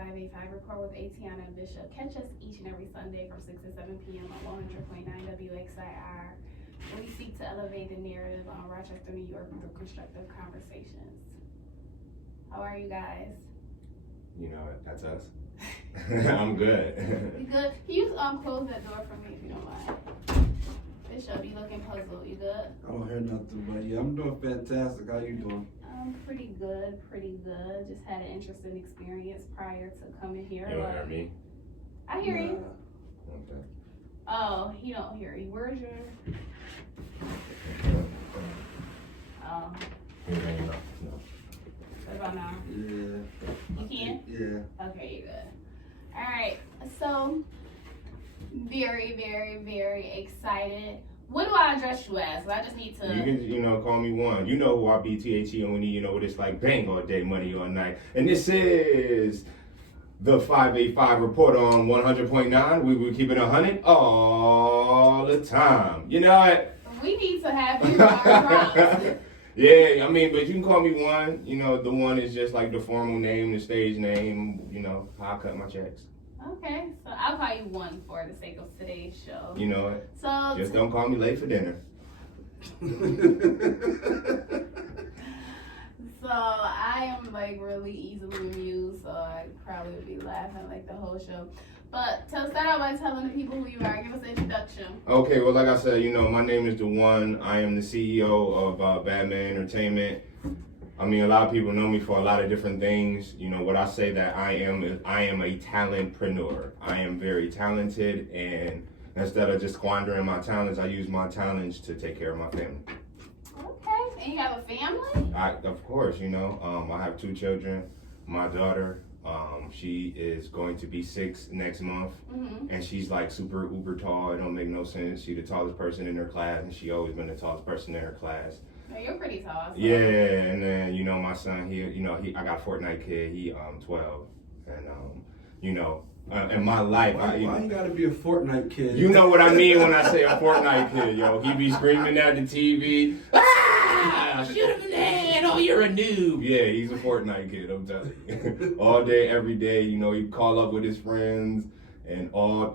585 Report with Atiana and Bishop. Catch us each and every Sunday from 6 to 7 p.m. on 100.9 WXIR. We seek to elevate the narrative on Rochester, New York through constructive conversations. How are you guys? You know, that's us. I'm good. You good? Can you close that door for me if you don't mind? Bishop, you looking puzzled. You good? I don't hear nothing, but yeah, I'm doing fantastic. How you doing? I'm pretty good. Just had an interesting experience prior to coming here. You don't hear me? I hear you. Okay. Oh, he don't hear you. Where's your... Oh. No. What about now? Yeah. You can? Yeah. Okay, you're good. All right. So, very, very, very excited. What do I address you as? I just need to... You can, call me one. You know who I be, THE, you know what it's like, bang all day, money all night. And this is the 585 Report on 100.9. We will keep it 100 all the time. You know what? We need to have you on. Yeah, but you can call me one. The one is just like the formal name, the stage name, how I cut my checks. Okay, so I'll call you one for the sake of today's show. You know it. So just don't call me late for dinner. So I am really easily amused, so I probably would be laughing the whole show. But start out by telling the people who you are. Give us an introduction. Okay, well, like I said, my name is DeJuan. I am the CEO of Badman Entertainment. A lot of people know me for a lot of different things. What I say that I am a talentpreneur. I am very talented, and instead of just squandering my talents, I use my talents to take care of my family. Okay, and you have a family? Of course, I have 2 children. My daughter, she is going to be 6 next month, and she's super uber tall. It don't make no sense. She's the tallest person in her class, and she always been the tallest person in her class. No, you're pretty tall. So. Yeah, and then my son, I got a Fortnite kid. He 12, and in my life, why you gotta be a Fortnite kid? You know what I mean when I say a Fortnite kid, yo. He be screaming at the TV. Shoot him in the head! Oh, you're a noob. Yeah, he's a Fortnite kid. I'm telling you, all day, every day. He call up with his friends. And all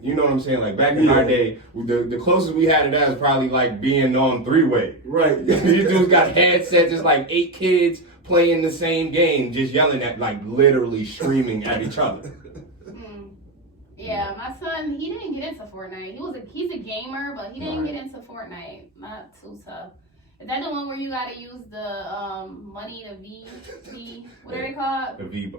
you know what I'm saying? Back in our day, the closest we had to that is probably being on 3-way. Right. These dudes got headsets, it's 8 kids playing the same game, just yelling at literally screaming at each other. Yeah, my son, he didn't get into Fortnite. He's a gamer, but he didn't get into Fortnite. Not too tough. Is that the one where you gotta use the money, the V? What are they called? The V.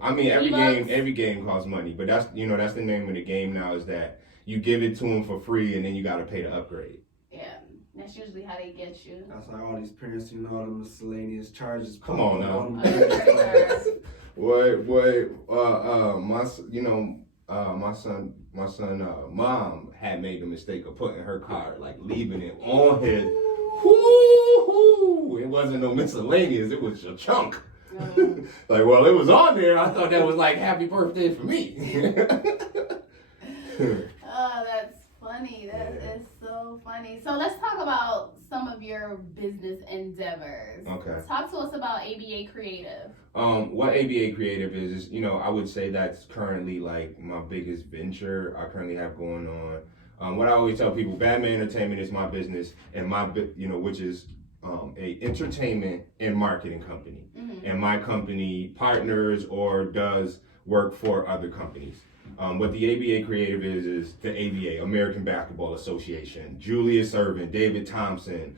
Every game costs money, but that's the name of the game now, is that you give it to them for free and then you gotta pay to upgrade. Yeah, that's usually how they get you. That's why all these parents, all the miscellaneous charges. Come on now. My son, mom had made the mistake of putting her card, leaving it on his. Woo-hoo! It wasn't no miscellaneous, it was a chunk. Well, it was on there. I thought that was happy birthday for me. Oh, that's funny. That is so funny. So let's talk about some of your business endeavors. Okay. Talk to us about ABA Creative. What ABA Creative is, I would say that's currently my biggest venture I currently have going on. What I always tell people, Badman Entertainment is my business, and which is a entertainment and marketing company. And my company partners or does work for other companies. What the ABA Creative is the ABA, American Basketball Association, Julius Erving, David Thompson,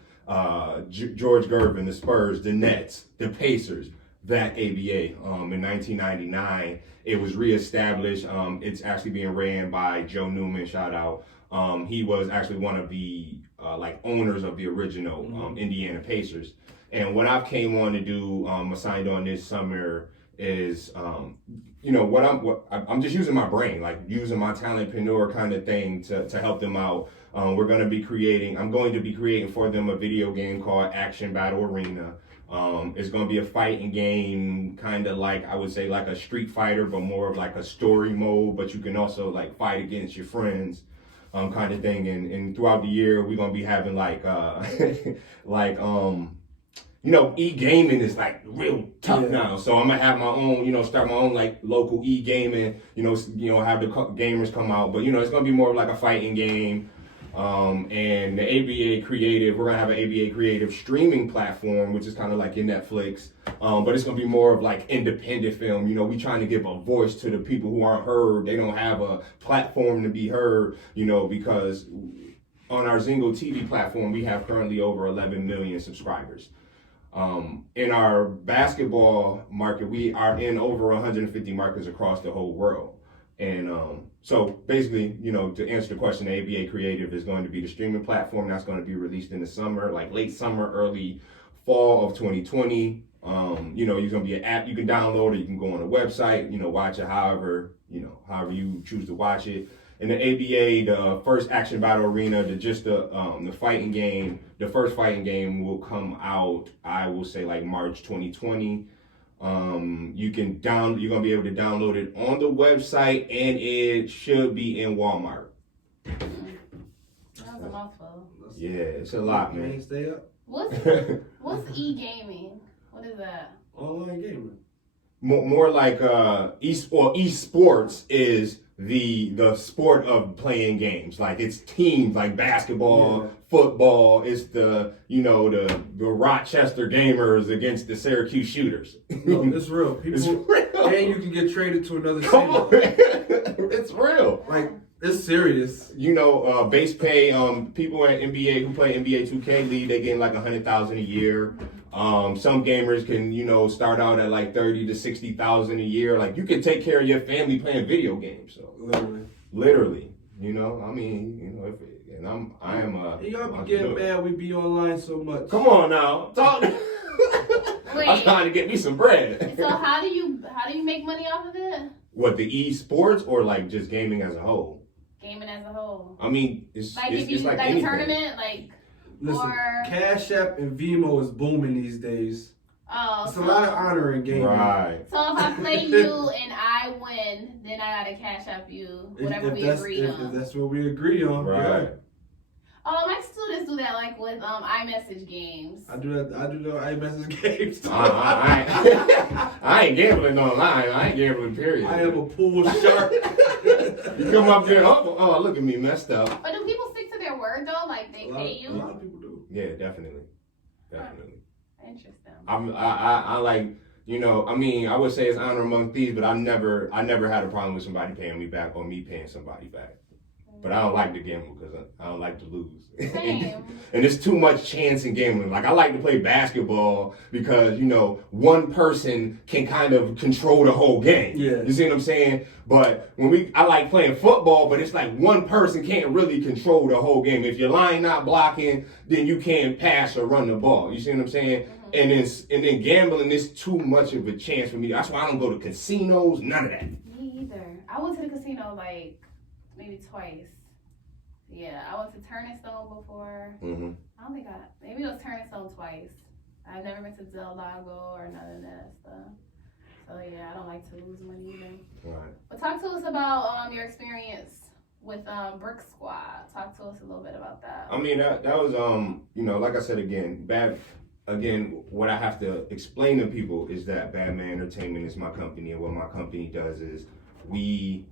George Gervin, the Spurs, the Nets, the Pacers, that ABA. In 1999, it was reestablished. It's actually being ran by Joe Newman, shout out. He was actually one of the owners of the original Indiana Pacers. And what I've came on to do, assigned on this summer, is I'm just using my brain, using my talentpreneur kind of thing to help them out. I'm going to be creating for them a video game called Action Battle Arena. It's going to be a fighting game, kind of I would say a Street Fighter, but more of a story mode, but you can also fight against your friends. Kind of thing, and throughout the year we're gonna be having e-gaming is like real tough Yeah. now. So I'm gonna have my own, start my own like local e-gaming, have the gamers come out. But it's gonna be more of like a fighting game. And the ABA Creative, we're gonna have an ABA Creative streaming platform, which is kind of like your Netflix. But it's gonna be more of like independent film. We trying to give a voice to the people who aren't heard. They don't have a platform to be heard, because on our Zingo TV platform, we have currently over 11 million subscribers. In our basketball market, we are in over 150 markets across the whole world. And so basically, to answer the question, the ABA Creative is going to be the streaming platform that's going to be released in the summer, like late summer, early fall of 2020. You're going to be an app you can download, or you can go on a website, watch it however you choose to watch it. And the ABA, the first action battle arena, the fighting game, the first fighting game will come out, I will say like March 2020. You're gonna be able to download it on the website, and it should be in Walmart. That was a mouthful. Yeah, it's a lot, man. Stay up. What's e-gaming? What is that? Online gaming. More like esports is the sport of playing games. Like it's teams like basketball, football. It's the Rochester Gamers against the Syracuse Shooters. No, it's real. People, It's real. and you can get traded to another Come on, city. it's real. Like, it's serious. Base pay. People at NBA who play NBA 2K League, they get like $100,000 a year. Some gamers can, start out at like $30,000 to $60,000 a year. Like you can take care of your family playing video games. So literally, I am a. Y'all be getting mad we be online so much. Come on now, talk. Wait. I'm trying to get me some bread. So how do you make money off of it? What, the esports or like just gaming as a whole? Gaming as a whole. I mean, it's Like it's, if you it's like like anything. a tournament, like Listen, Cash App and Vimo is booming these days. It's a lot of honor in gaming. Right. So if I play you and I win, then I gotta cash up you whatever we agree on. If that's what we agree on, Right. yeah. My students do that like with iMessage games. I do the iMessage games. I ain't gambling online. I ain't gambling, period. I am a pool shark. You come up there, oh, look at me, messed up. But do people stick to their word though? Like they pay A you? lot of people do. Yeah, definitely. Interesting. I like, I would say it's honor among thieves, but I never had a problem with somebody paying me back or me paying somebody back. But I don't like to gamble because I don't like to lose. Same. And there's too much chance in gambling. Like I like to play basketball because, one person can kind of control the whole game. Yeah. You see what I'm saying? But I like playing football, but it's like one person can't really control the whole game. If your line not blocking, then you can't pass or run the ball. You see what I'm saying? Mm-hmm. And then gambling is too much of a chance for me. That's why I don't go to casinos, none of that. Me either. I went to the casino like maybe twice. Yeah, I went to Turn and Stone before. Mm-hmm. I don't think maybe it was Turn and Stone twice. I've never been to Del Lago or none of that stuff. So yeah, I don't like to lose money either. Right. But talk to us about your experience with Brick Squad. Talk to us a little bit about that. I mean, that was, like I said again, what I have to explain to people is that Badman Entertainment is my company, and what my company does is we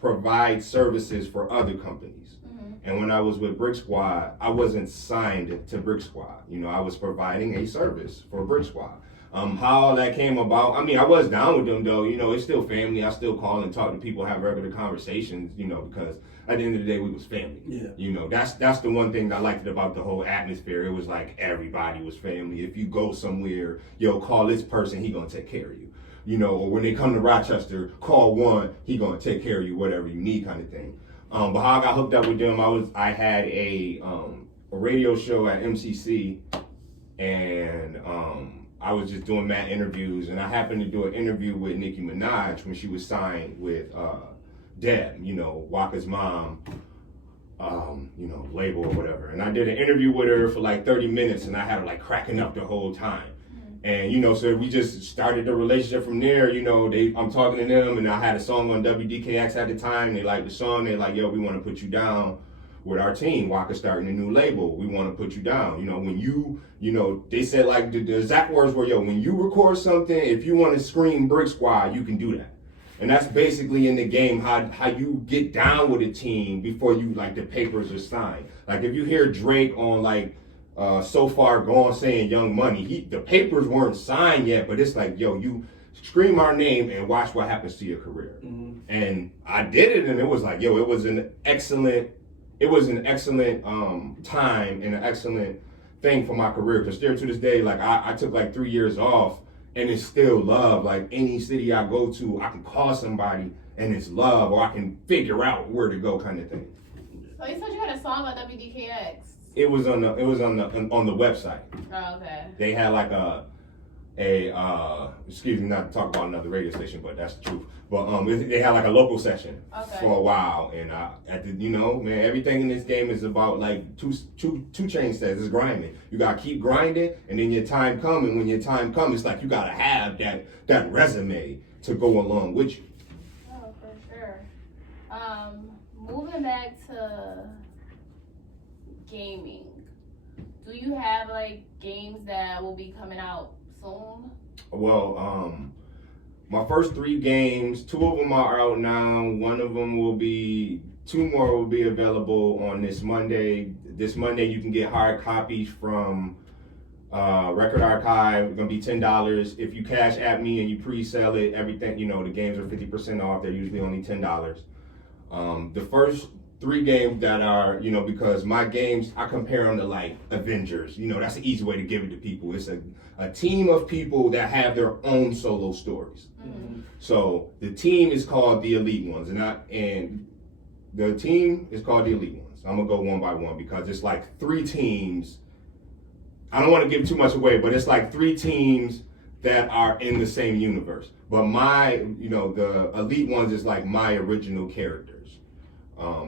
provide services for other companies. Mm-hmm. And when I was with Brick Squad, I wasn't signed to Brick Squad. I was providing a service for Brick Squad. How that came about, I was down with them though, it's still family. I still call and talk to people, have regular conversations, because at the end of the day, we was family. Yeah. That's the one thing that I liked about the whole atmosphere. It was like everybody was family. If you go somewhere, call this person, he gonna take care of you. Or when they come to Rochester, call one, he gonna take care of you, whatever you need kind of thing. But how I got hooked up with them, I had a radio show at MCC, and I was just doing mad interviews, and I happened to do an interview with Nicki Minaj when she was signed with Deb, Waka's mom, label or whatever. And I did an interview with her for like 30 minutes, and I had her like cracking up the whole time. And, so we just started the relationship from there. I'm talking to them, and I had a song on WDKX at the time. They liked the song. They like, yo, we want to put you down with our team, Waka starting a new label, we want to put you down. You know, when they said like the exact words were, when you record something, if you want to scream Brick Squad, you can do that. And that's basically in the game how you get down with a team before you like the papers are signed. Like if you hear Drake on like So Far Gone saying Young Money, the papers weren't signed yet, but it's like, you scream our name and watch what happens to your career. Mm-hmm. And I did it, and it was like, it was an excellent time and an excellent thing for my career. Because still to this day, like I took like 3 years off, and it's still love. Like any city I go to, I can call somebody and it's love, or I can figure out where to go, kind of thing. So you said you had a song about WDKX. It was on the website. Oh, okay. They had like excuse me, not to talk about another radio station, but that's the truth. But they had like a local session for a while, and man, everything in this game is about like two Chainz says, it's grinding. You gotta keep grinding, and then your time comes. And when your time comes, it's like you gotta have that resume to go along with you. Oh, for sure. Moving back to gaming, do you have like games that will be coming out soon? Well, my first 3 games, 2 of them are out now. 2 more will be available on this Monday. This Monday you can get hard copies from Record Archive. It's gonna be $10. If you cash at me and you pre-sell it, everything, the games are 50% off. They're usually only $10. The first 3 games that are, because my games, I compare them to like Avengers. That's an easy way to give it to people. It's a team of people that have their own solo stories. Mm-hmm. So the team is called the Elite Ones, and the team is called the Elite Ones. I'm gonna go one by one because it's like 3 teams. I don't want to give too much away, but it's like 3 teams that are in the same universe. But the Elite Ones is like my original characters.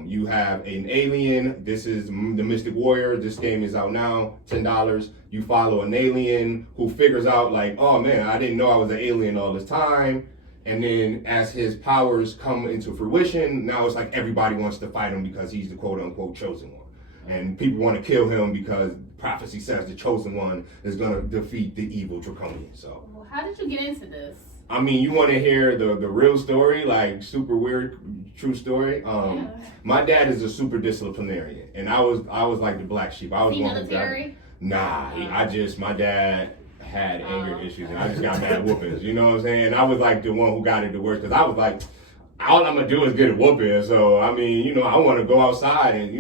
You have an alien. This is the Mystic Warrior. This game is out now, $10. You follow an alien who figures out like, oh man, I didn't know I was an alien all this time. And then as his powers come into fruition, now it's like everybody wants to fight him because he's the quote unquote chosen one. And people want to kill him because prophecy says the chosen one is going to defeat the evil draconian. So, well, how did you get into this? I mean, you want to hear the real story, like super weird, true story. My dad is a super disciplinarian, and I was like the black sheep. I was military? Nah, my dad had anger issues, and I just got mad whoopings. You know what I'm saying? I was like the one who got it the worst, because I was like, all I'm gonna do is get a whooping. So I mean, I want to go outside, and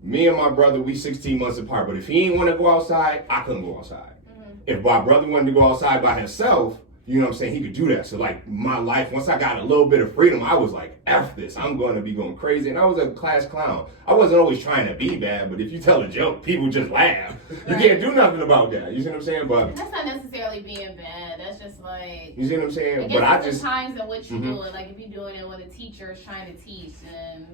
me and my brother, we 16 months apart. But if he didn't want to go outside, I couldn't go outside. Mm-hmm. If my brother wanted to go outside by himself, you know what I'm saying, he could do that. So like my life, once I got a little bit of freedom, I was like, F this, I'm going to be going crazy. And I was a class clown. I wasn't always trying to be bad, but if you tell a joke, people just laugh. You can't do nothing about that. You see what I'm saying? But that's not necessarily being bad. That's just like, you see what I'm saying? But I just times in which you do it. Like if you're doing it when a teacher is trying to teach, and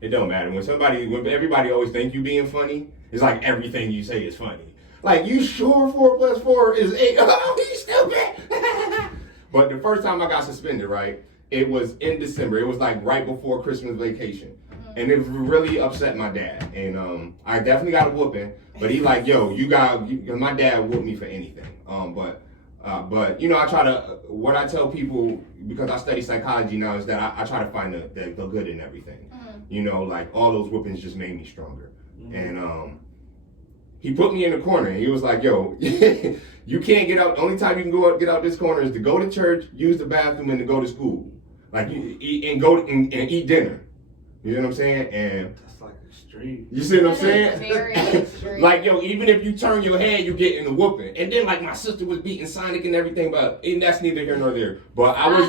it don't matter. When everybody always think you being funny, it's like everything you say is funny. Like, you sure 4 + 4 is 8? Oh, he's stupid. But the first time I got suspended, right, it was in December. It was like right before Christmas vacation. Mm-hmm. And it really upset my dad. And I definitely got a whooping. But he like, my dad whooped me for anything. But I try to, what I tell people, because I study psychology now, is that I try to find the good in everything. Mm-hmm. Like all those whoopings just made me stronger. Mm-hmm. And he put me in the corner. He was like, you can't get out. The only time you can get out this corner is to go to church, use the bathroom, and to go to school. Like, you eat and eat dinner. You know what I'm saying? And that's like extreme. You see what I'm saying? Very extreme. Like, even if you turn your head, you get in the whooping. And then, like, my sister was beating Sonic and everything, and that's neither here nor there. But I was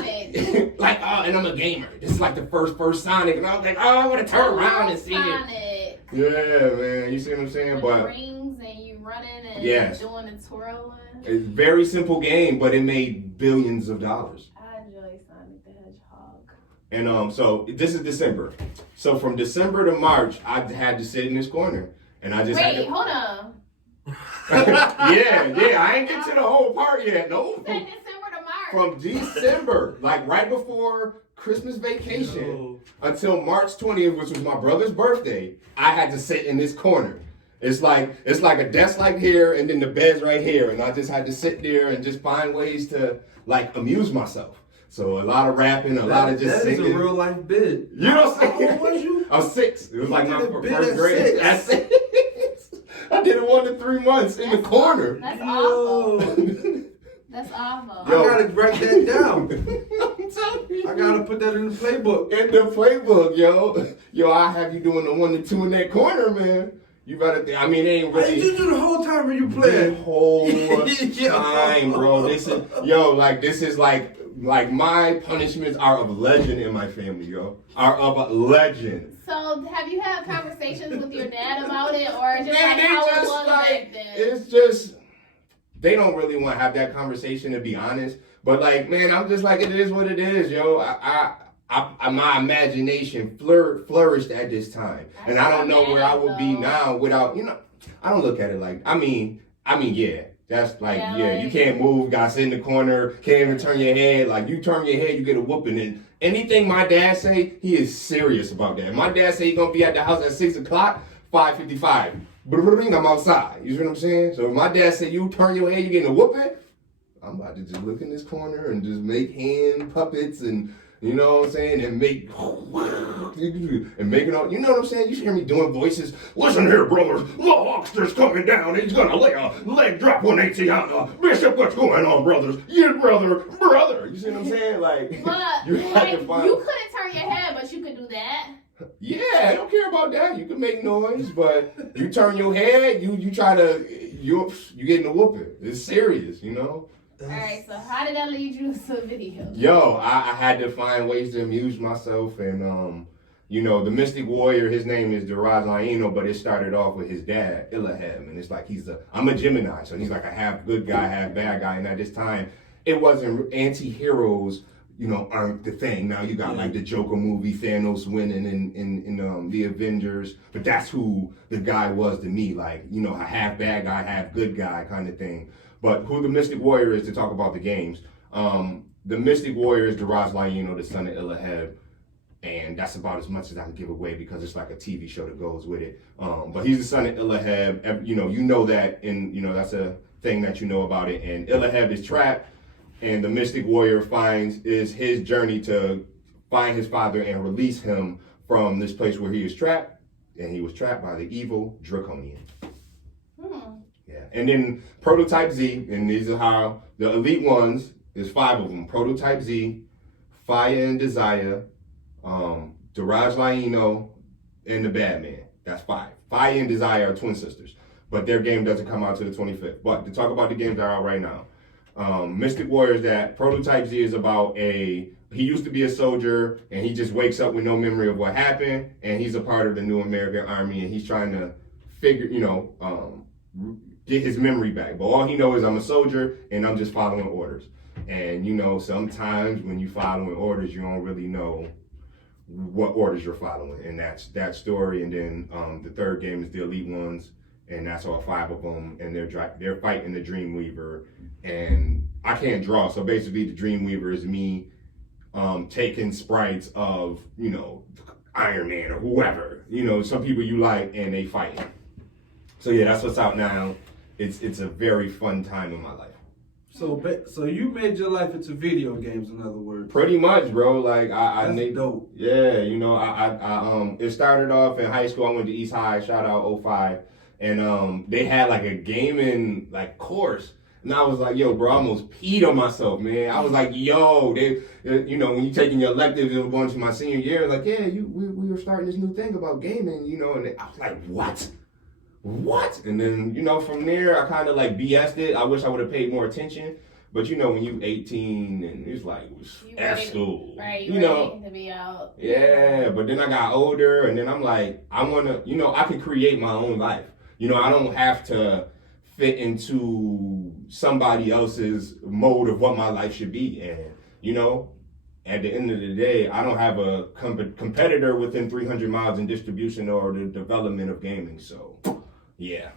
like, and I'm a gamer. This is like the first Sonic, and I was like, I want to turn around and see it. Yeah, man. You see what I'm saying? With but the rings and you running and doing the twirling. It's a very simple game, but it made billions of dollars. I enjoy Sonic the Hedgehog. And so this is December. So from December to March, I had to sit in this corner, and I just hold on. yeah. I ain't get to the whole part yet. No. You said December to March. From December, like right before Christmas vacation until March 20th, which was my brother's birthday. I had to sit in this corner. It's like a desk like here, and then the bed's right here, and I just had to sit there and just find ways to like amuse myself. So a lot of rapping, a lot of just singing. That is a real life bid. You know what I'm saying? How old was you? I was 6. It was like my first grade. At 6. I did it 1 to 3 months in the corner. That's awful. That's awful. Yo, I gotta write that down. I'm telling you. I gotta put that in the playbook. In the playbook, yo, I have you doing the 1 to 2 in that corner, man. You better. I mean, it ain't really. Hey, you do the whole time when you play. The whole time, bro. This is like my punishments are of legend in my family, yo. Are of a legend. So, have you had conversations with your dad about it, or just like how it was back then? It's just they don't really want to have that conversation, to be honest. But like, man, I'm just like, it is what it is, yo. My imagination flourished at this time, and I don't know where I would be now without, I don't look at it like, I mean, yeah, that's like, you can't move, gotta sit in the corner, can't even turn your head. Like, you turn your head, you get a whooping. And anything my dad say, he is serious about that. My dad say he gonna be at the house at 6 o'clock, 5:55. I'm outside. You see what I'm saying? So if my dad say you turn your head, you getting a whooping, I'm about to just look in this corner and just make hand puppets and, you know what I'm saying? And make it all, you know what I'm saying? You should hear me doing voices. Listen here, brothers. The Hawkster's coming down. He's going to lay a leg drop on Atiana. Bishop, what's going on, brothers? You brother. You see what I'm saying? Like, but, you had to find. You couldn't turn your head, but you could do that. Yeah, I don't care about that. You can make noise, but you turn your head, you try to, you getting a whooping. It's serious, you know? Alright, so how did that lead you to video? Yo, I had to find ways to amuse myself, and the Mystic Warrior, his name is Daraj Laino, but it started off with his dad, Illahab, and it's like I'm a Gemini, so he's like a half good guy, half bad guy, and at this time, it wasn't anti-heroes, aren't the thing. Now you got like the Joker movie, Thanos winning in the Avengers, but that's who the guy was to me, like, a half bad guy, half good guy kind of thing. But who the Mystic Warrior is, to talk about the games, the Mystic Warrior is Daraj Laino, the son of Illahab, and that's about as much as I can give away because it's like a TV show that goes with it. But he's the son of Illahab. You know that, and that's a thing that you know about it. And Illahab is trapped, and the Mystic Warrior is his journey to find his father and release him from this place where he is trapped, and he was trapped by the evil Draconian. Yeah, and then Prototype Z, and these are how the elite ones. There's 5 of them: Prototype Z, Fire and Desire, Daraj Laino, and the Badman. That's 5. Fire and Desire are twin sisters, but their game doesn't come out to the 25th. But to talk about the games that are out right now, Mystic Warriors, that Prototype Z is about he used to be a soldier, and he just wakes up with no memory of what happened, and he's a part of the new American Army, and he's trying to figure, get his memory back. But all he knows is I'm a soldier, and I'm just following orders. And, sometimes when you following orders, you don't really know what orders you're following. And that's that story. And then the third game is the Elite Ones, and that's all 5 of them, and they're fighting the Dreamweaver. And I can't draw, so basically the Dreamweaver is me taking sprites of, Iron Man or whoever, some people you like, and they fight. So yeah, that's what's out now. It's a very fun time in my life. So you made your life into video games, in other words. Pretty much, bro. Like That's dope. Yeah, I it started off in high school. I went to East High. Shout out 05, and they had like a gaming course. And I was like, yo, bro, I almost peed on myself, man. I was like, yo, when you taking your electives, it was going to my senior year, like, yeah, we were starting this new thing about gaming, and I was like, what? And then, from there, I kind of BS'd it. I wish I would have paid more attention. But, when you 18 and it's like, F school. Right, you ready to be out. Yeah, but then I got older, and then I'm like, I want to, I can create my own life. I don't have to fit into somebody else's mode of what my life should be. And, at the end of the day, I don't have a competitor within 300 miles in distribution or the development of gaming. So, yeah.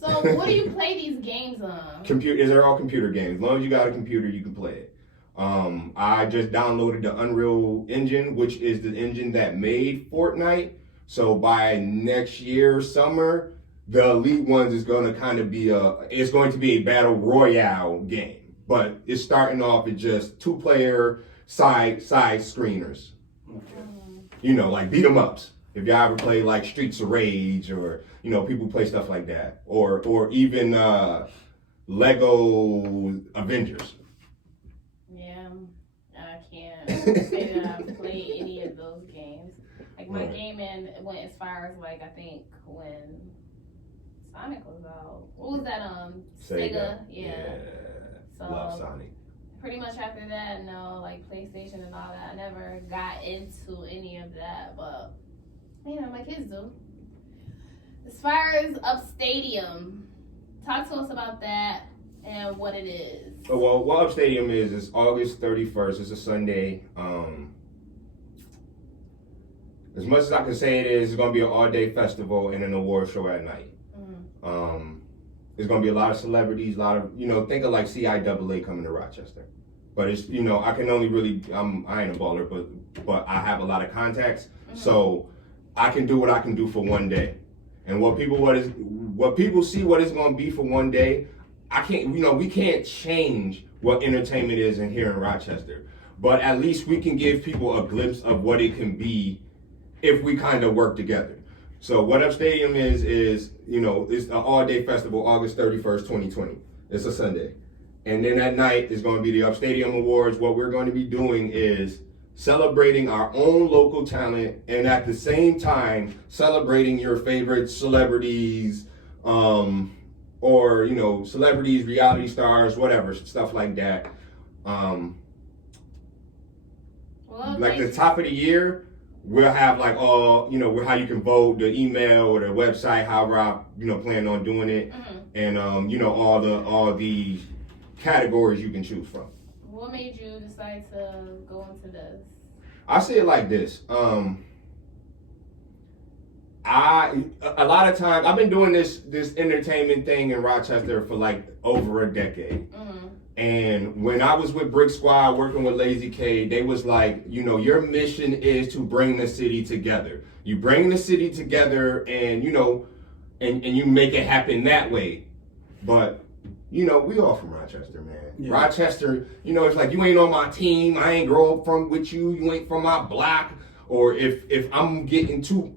So what do you play these games on? They're all computer games. As long as you got a computer, you can play it. I just downloaded the Unreal Engine, which is the engine that made Fortnite. So by next year, summer, the Elite Ones is going to kind of be it's going to be a battle royale game. But it's starting off with just 2-player side screeners. You know, like beat 'em ups. If y'all ever play like Streets of Rage, or you know, people play stuff like that, or even Lego Avengers. Yeah, I can't say that I've played any of those games. Like my gaming went as far as like I think when Sonic was out. What was that? Sega. Yeah. So love Sonic. Pretty much after that, no, like PlayStation and all that. I never got into any of that, but you know, my kids do. As far as Up Stadium, talk to us about that and what it is. Well, what Up Stadium is August 31st. It's a Sunday. As much as I can say it is, it's going to be an all-day festival and an award show at night. There's going to be a lot of celebrities, a lot of, you know, think of like CIAA coming to Rochester. But it's, you know, I can only really, I ain't a baller, but I have a lot of contacts. So I can do what I can do for one day. And what people see what it's going to be for one day, I can't, you know, we can't change what entertainment is in here in Rochester. But at least we can give people a glimpse of what it can be if we kind of work together. So what Up Stadium is, you know, it's an all-day festival, August 31st, 2020. It's a Sunday. And then at night is going to be the Up Stadium Awards. What we're going to be doing is celebrating our own local talent and at the same time celebrating your favorite celebrities, or, you know, celebrities, reality stars, whatever, stuff like that. Like the top of the year, we'll have like all, you know, how you can vote, the email or the website, however I, you know, plan on doing it. And, you know, all the categories you can choose from. What made you decide to go into this? I say it like this. A lot of times, I've been doing this entertainment thing in Rochester for like over a decade. And when I was with Brick Squad working with Lazy K, they was like, you know, your mission is to bring the city together. You bring the city together and, you know, and you make it happen that way. But, you know, we all from Rochester, man. Yeah. Rochester, you know, it's like you ain't on my team. I ain't grow up with you. You ain't from my block. Or if I'm getting too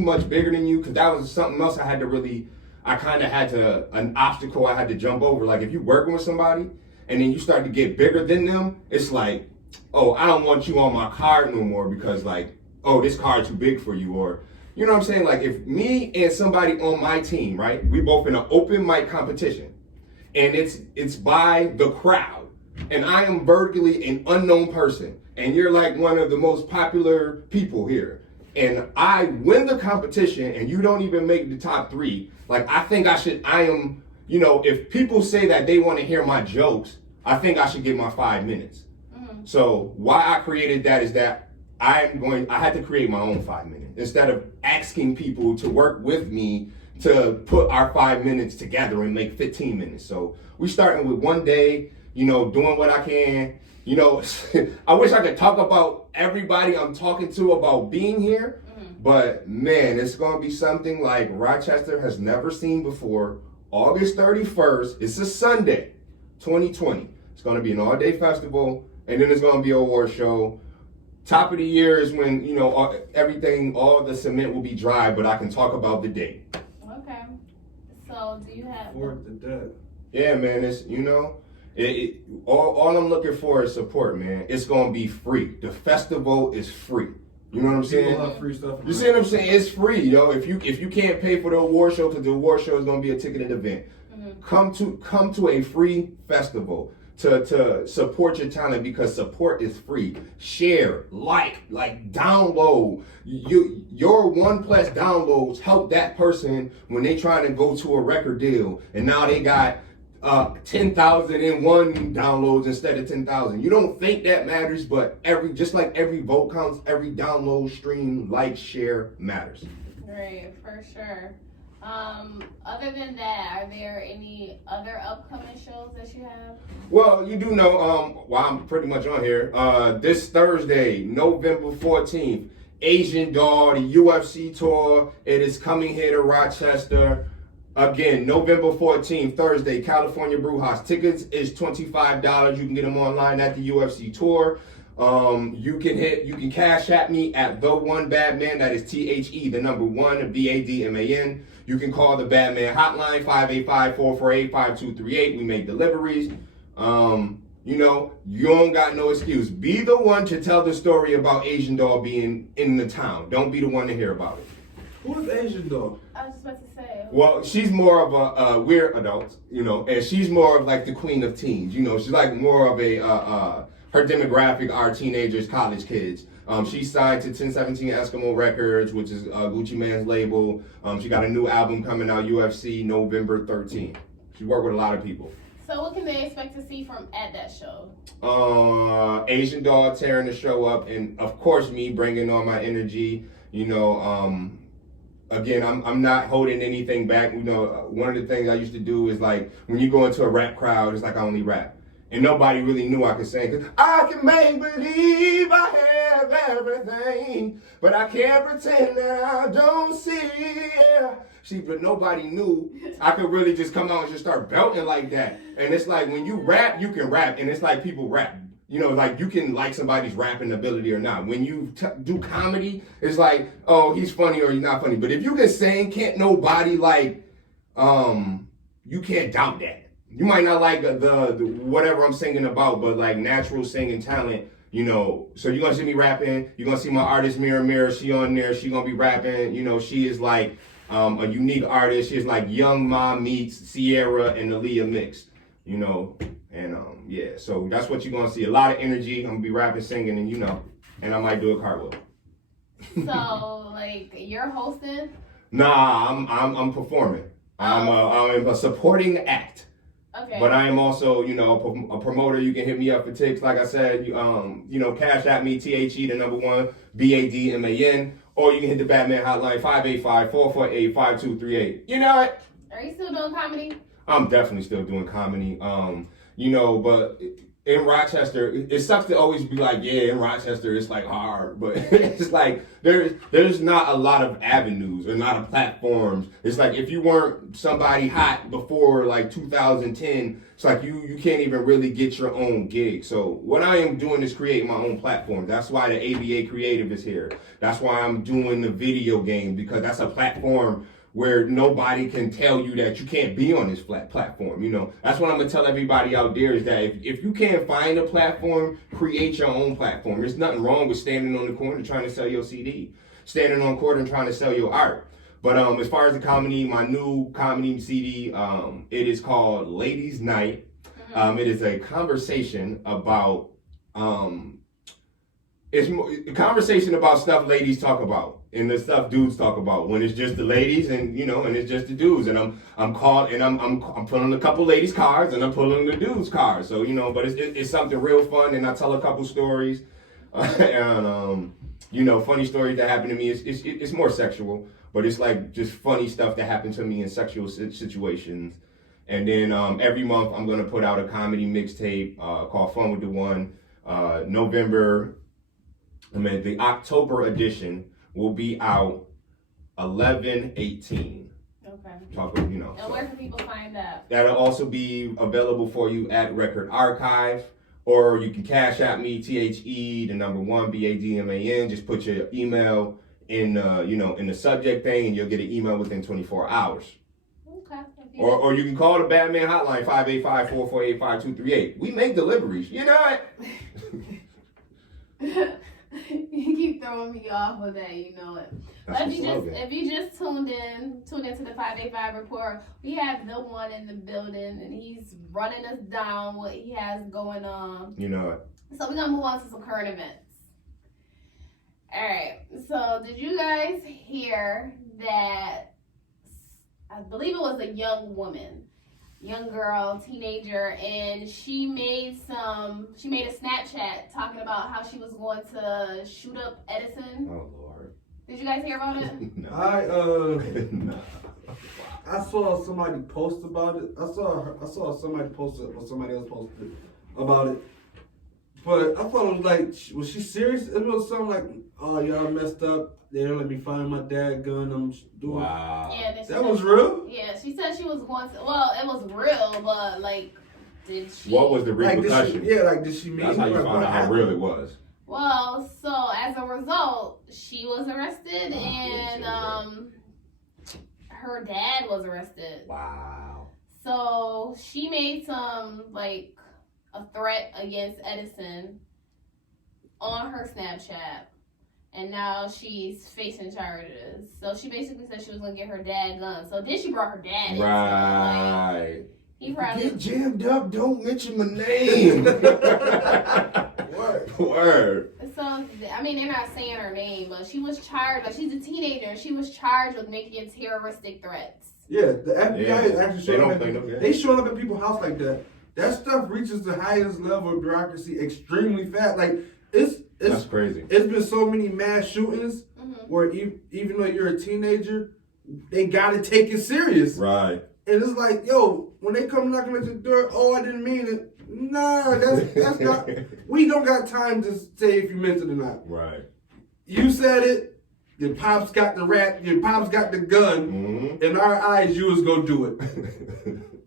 much bigger than you, because that was something else I kind of had an obstacle I had to jump over. Like if you're working with somebody and then you start to get bigger than them, it's like, oh, I don't want you on my card no more because like, oh, this card's too big for you. Or, you know what I'm saying? Like if me and somebody on my team, right, we both in an open mic competition and it's by the crowd and I am vertically an unknown person and you're like one of the most popular people here. And I win the competition and you don't even make the top 3. Like, I think you know, if people say that they want to hear my jokes, I think I should get my 5 minutes. So why I created that is that I had to create my own 5 minutes instead of asking people to work with me to put our 5 minutes together and make 15 minutes. So we starting with one day, you know, doing what I can. You know, I wish I could talk about everybody I'm talking to about being here, but man, it's going to be something like Rochester has never seen before. August 31st, it's a Sunday, 2020. It's going to be an all-day festival, and then there's going to be an award show. Top of the year is when, you know, all the cement will be dry, but I can talk about the date. Okay. So, do you have... Yeah, man, it's, you know... all I'm looking for is support, man. It's gonna be free. The festival is free. You know what I'm saying? People love free stuff. You see what I'm saying? It's free, yo. If you can't pay for the award show, because the award show is gonna be a ticketed event, come to a free festival to support your talent because support is free. Share, like download. Your 1+ downloads help that person when they trying to go to a record deal, and now they got 10,001 downloads instead of 10,000. You don't think that matters, but just like every vote counts, every download, stream, like, share matters. Right, for sure. Other than that, are there any other upcoming shows that you have? Well, you do know, well, I'm pretty much on here. This Thursday, November 14th, Asian Doll, the UFC tour. It is coming here to Rochester. Again, November 14th, Thursday, California Brew House. Tickets is $25. You can get them online at the UFC tour. You can cash at me at the one Badman. That is THE, the number one, BADMAN. You can call the Badman hotline, 585-448-5238. We make deliveries. You know, you don't got no excuse. Be the one to tell the story about Asian Doll being in the town. Don't be the one to hear about it. Who is Asian Doll? I was just about to say. Well, she's more of a we're adults, you know, and she's more of like the queen of teens. You know, she's like more of a her demographic are teenagers, college kids. She's signed to 1017 Eskimo Records, which is Gucci Mane's label. She got a new album coming out, UFC, November 13th. She worked with a lot of people. So what can they expect to see from at that show? Asian Doll tearing the show up, and of course me bringing all my energy. You know, again, I'm not holding anything back. You know, one of the things I used to do is like when you go into a rap crowd, it's like I only rap. And nobody really knew I could sing. 'Cause I can make believe I have everything, but I can't pretend that I don't see it. See, but nobody knew I could really just come out and just start belting like that. And it's like when you rap, you can rap. And it's like people rap. You know, like you can like somebody's rapping ability or not. When you do comedy, it's like, oh, he's funny or he's not funny. But if you can sing, can't nobody like, you can't doubt that. You might not like the whatever I'm singing about, but like natural singing talent, you know. So you're gonna see me rapping. You're gonna see my artist Mirror. She on there. She gonna be rapping. You know, she is like a unique artist. She's like Young Ma meets Sierra and Aaliyah mixed. You know, and yeah. So that's what you're gonna see. A lot of energy. I'm gonna be rapping, singing, and you know, and I might do a cartwheel. So like you're hosting? Nah, I'm performing. I'm a supporting act. Okay. But I am also, you know, a promoter. You can hit me up for tips. Like I said, you know, cash at me, THE, the number one, BADMAN. Or you can hit the Badman hotline, 585-448-5238. You know what? Are you still doing comedy? I'm definitely still doing comedy. You know, but in Rochester, it sucks to always be like, yeah, in Rochester, it's like hard. But it's like, there's not a lot of avenues or not of platforms. It's like if you weren't somebody hot before like 2010, it's like you can't even really get your own gig. So what I am doing is creating my own platform. That's why the ABA Creative is here. That's why I'm doing the video game, because that's a platform where nobody can tell you that you can't be on this flat platform. You know, that's what I'm gonna tell everybody out there is that if you can't find a platform, create your own platform. There's nothing wrong with standing on the corner trying to sell your CD, standing on court and trying to sell your art. But as far as the comedy, my new comedy CD, it is called Ladies Night. It is a conversation about it's a conversation about stuff ladies talk about and the stuff dudes talk about when it's just the ladies and you know and it's just the dudes, and I'm pulling a couple ladies cards and I'm pulling the dudes cards, so you know, but it's something real fun, and I tell a couple stories and you know, funny stories that happen to me. It's more sexual, but it's like just funny stuff that happened to me in sexual situations. And then every month I'm gonna put out a comedy mixtape called Fun with the One. The October edition will be out 11/18. Okay. You know. And where can people find that? That'll also be available for you at Record Archive, or you can cash at me, THE, the number one, BADMAN. Just put your email in, in the subject thing, and you'll get an email within 24 hours. Okay. Or you can call the Badman hotline, 585-448-5238. We make deliveries. You know what? You keep throwing me off with that, you know it. But if you just tuned into the 585 report, we have the one in the building, and he's running us down what he has going on. You know it. So we're gonna move on to some current events. All right. So did you guys hear that? I believe it was a young girl, teenager, and she made a Snapchat talking about how she was going to shoot up Edison. Oh Lord. Did you guys hear about it? No. I No. I saw somebody post about it. I saw somebody post it or somebody else posted about it. But I thought it was like, was she serious? It was something like, oh, y'all messed up. They didn't let me find my dad gun. I'm doing. Wow. Yeah, that was real? Yeah, she said she was going to. Well, it was real, but like, did she? What was the repercussion? Did she mean? That's how you found out how real it was. Well, so as a result, she was arrested and her dad was arrested. Wow. So she made some like a threat against Edison on her Snapchat. And now she's facing charges. So she basically said she was gonna get her dad guns. So then she brought her dad in. Right. So, like, he probably get jammed up. Don't mention my name. Word. So I mean, they're not saying her name, but she was charged. Like she's a teenager. She was charged with making terroristic threats. Yeah, the FBI is actually showing up. They showing up at people's house like that. That stuff reaches the highest level of bureaucracy extremely fast. Like that's crazy. It's been so many mass shootings where even though you're a teenager, they gotta take it serious. Right. And it's like, yo, when they come knocking at your door, oh, I didn't mean it. Nah, that's not. We don't got time to say if you meant it or not. Right. You said it. Your pops got the rat. Your pops got the gun. Mm-hmm. In our eyes, you was gonna do it.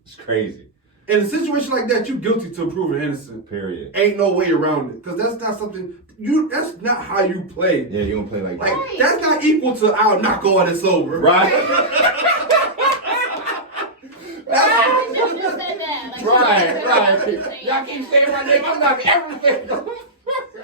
It's crazy. In a situation like that, you guilty till proven innocent. Period. Ain't no way around it, because that's not something that's not how you play. Yeah, you don't play like that. Like that's not equal to I'll knock all this over. Right. Right. Y'all keep saying my name, I'm knocking everything. So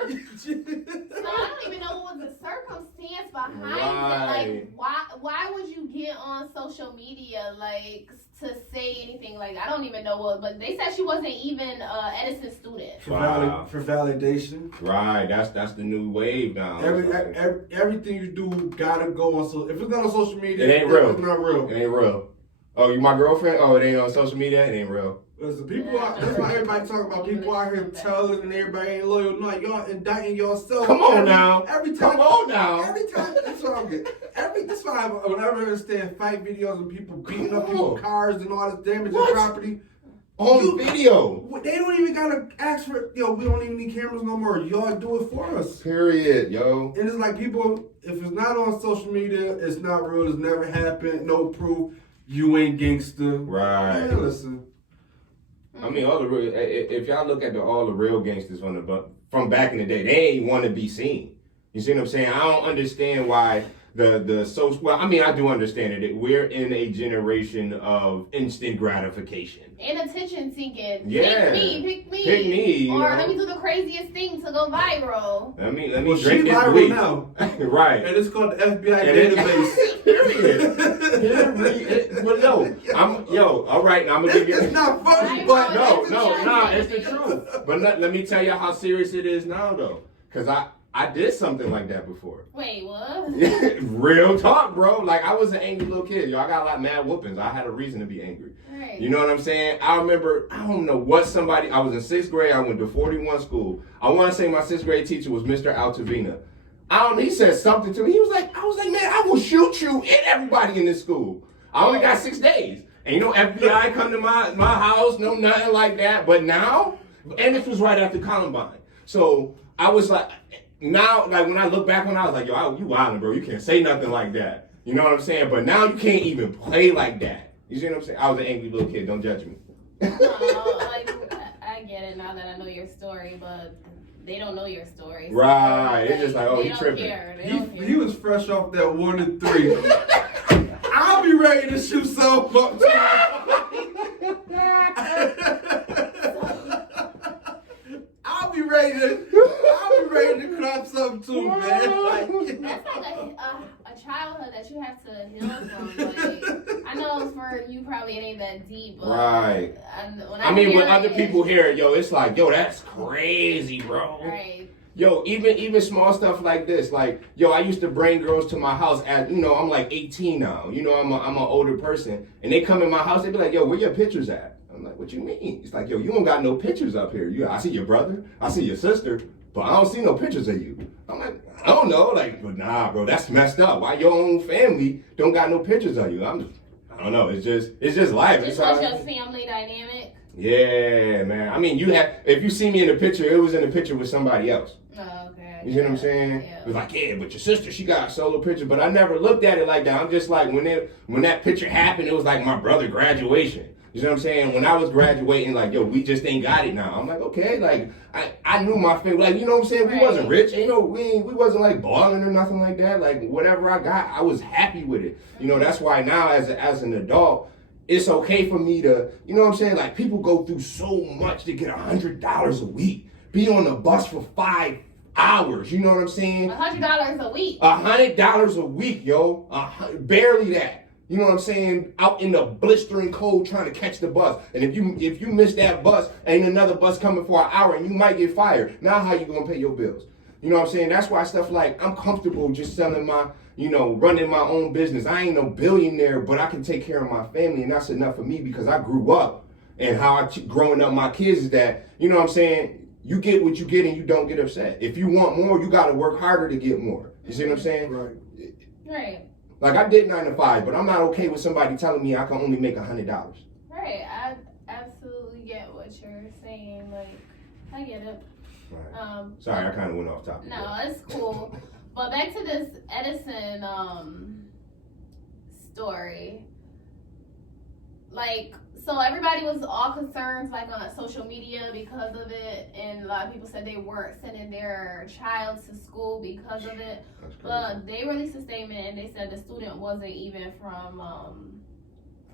I don't even know what was the circumstance behind it. Like, why would you get on social media like to say anything like I don't even know what? But they said she wasn't even Edison student. For validation. Right. That's the new wave now. Everything you do gotta go on. So if it's not on social media, it ain't real. It's not real. It ain't real. Oh, you my girlfriend? Oh, it ain't on social media. It ain't real. Listen, that's why everybody talking about people out here telling and everybody ain't loyal. No, y'all indicting yourself. Come on now. Every time. Come on now. Every time. That's what I'm getting. That's why I never understand fight videos and people beating up people's cars and all this damage to property. On video. They don't even gotta ask for, we don't even need cameras no more. Y'all do it for us. Period, yo. And it's like people, if it's not on social media, it's not real, it's never happened, no proof, you ain't gangster. Right. Man, listen. I mean, all the real, if y'all look at all the real gangsters from back in the day, they ain't want to be seen. You see what I'm saying? I don't understand why the social. Well, I mean, I do understand it. We're in a generation of instant gratification and attention seeking. Yeah, pick me, or let me do the craziest thing to go viral. Let me well, drink this viral now, right? And it's called the FBI database. Period. But all right. Now I'm gonna give you. It's not funny, but it's the truth. But let me tell you how serious it is now, though, because I did something like that before. Wait, what? Real talk, bro. Like, I was an angry little kid. Yo, I got a lot of mad whoopings. I had a reason to be angry. Right. You know what I'm saying? I remember, I don't know what I was in 6th grade. I went to 41 school. I want to say my 6th grade teacher was Mr. Altavina. He said something to me. I was like, man, I will shoot you and everybody in this school. I only got 6 days. Ain't no FBI come to my house, no nothing like that. But now, and this was right after Columbine. So I was like, now, like when I look back on it, I was like, yo, you wildin', bro. You can't say nothing like that. You know what I'm saying? But now you can't even play like that. You see what I'm saying? I was an angry little kid. Don't judge me. I get it now that I know your story, but they don't know your story. So right. It's just like, oh, he tripping. He was fresh off that 1 and 3. I'll be ready to shoot some up. I'll be ready to crop something too, man. That's like a childhood that you have to heal from. Like, I know for you probably it ain't that deep, but right. When other people hear it, yo, it's like, yo, that's crazy, bro. Right. Yo, even small stuff like this, like, yo, I used to bring girls to my house at, I'm like 18 now. I'm an older person, and they come in my house, they be like, yo, where your pictures at? I'm like, what you mean? It's like, yo, you don't got no pictures up here. I see your brother, I see your sister, but I don't see no pictures of you. I'm like, I don't know, like, but nah, bro, that's messed up. Why your own family don't got no pictures of you? I I don't know. It's just life. Just It's how was it your is. family dynamic. Yeah, man. I mean, if you see me in the picture, it was in the picture with somebody else. Oh, okay. You see what I'm saying? Yeah. It was like, yeah, but your sister, she got a solo picture. But I never looked at it like that. I'm just like, when that picture happened, it was like my brother graduation. You know what I'm saying? When I was graduating, like, yo, we just ain't got it now. I'm like, okay, like, I knew my family, like, you know what I'm saying? We Right. wasn't rich, we wasn't like balling or nothing like that. Like, whatever I got, I was happy with it. You know, that's why now as an adult, it's okay for me to, you know what I'm saying? Like, people go through so much to get $100 a week, be on the bus for 5 hours. You know what I'm saying? $100 a week. $100 a week, yo. Barely that. You know what I'm saying? Out in the blistering cold trying to catch the bus. And if you miss that bus, ain't another bus coming for an hour and you might get fired. Now how you gonna pay your bills? You know what I'm saying? That's why stuff like, I'm comfortable just selling running my own business. I ain't no billionaire, but I can take care of my family, and that's enough for me because I grew up. And how growing up my kids is that, you know what I'm saying? You get what you get and you don't get upset. If you want more, you gotta work harder to get more. You see what I'm saying? Right. Right. Like, I did 9 to 5, but I'm not okay with somebody telling me I can only make $100. Right. I absolutely get what you're saying. Like, I get it. Right. Sorry, I kind of went off topic. No, it's cool. But back to this Edison story. Like, so everybody was all concerned, like, on social media because of it, and a lot of people said they weren't sending their child to school because of it. But they released a statement and they said the student wasn't even from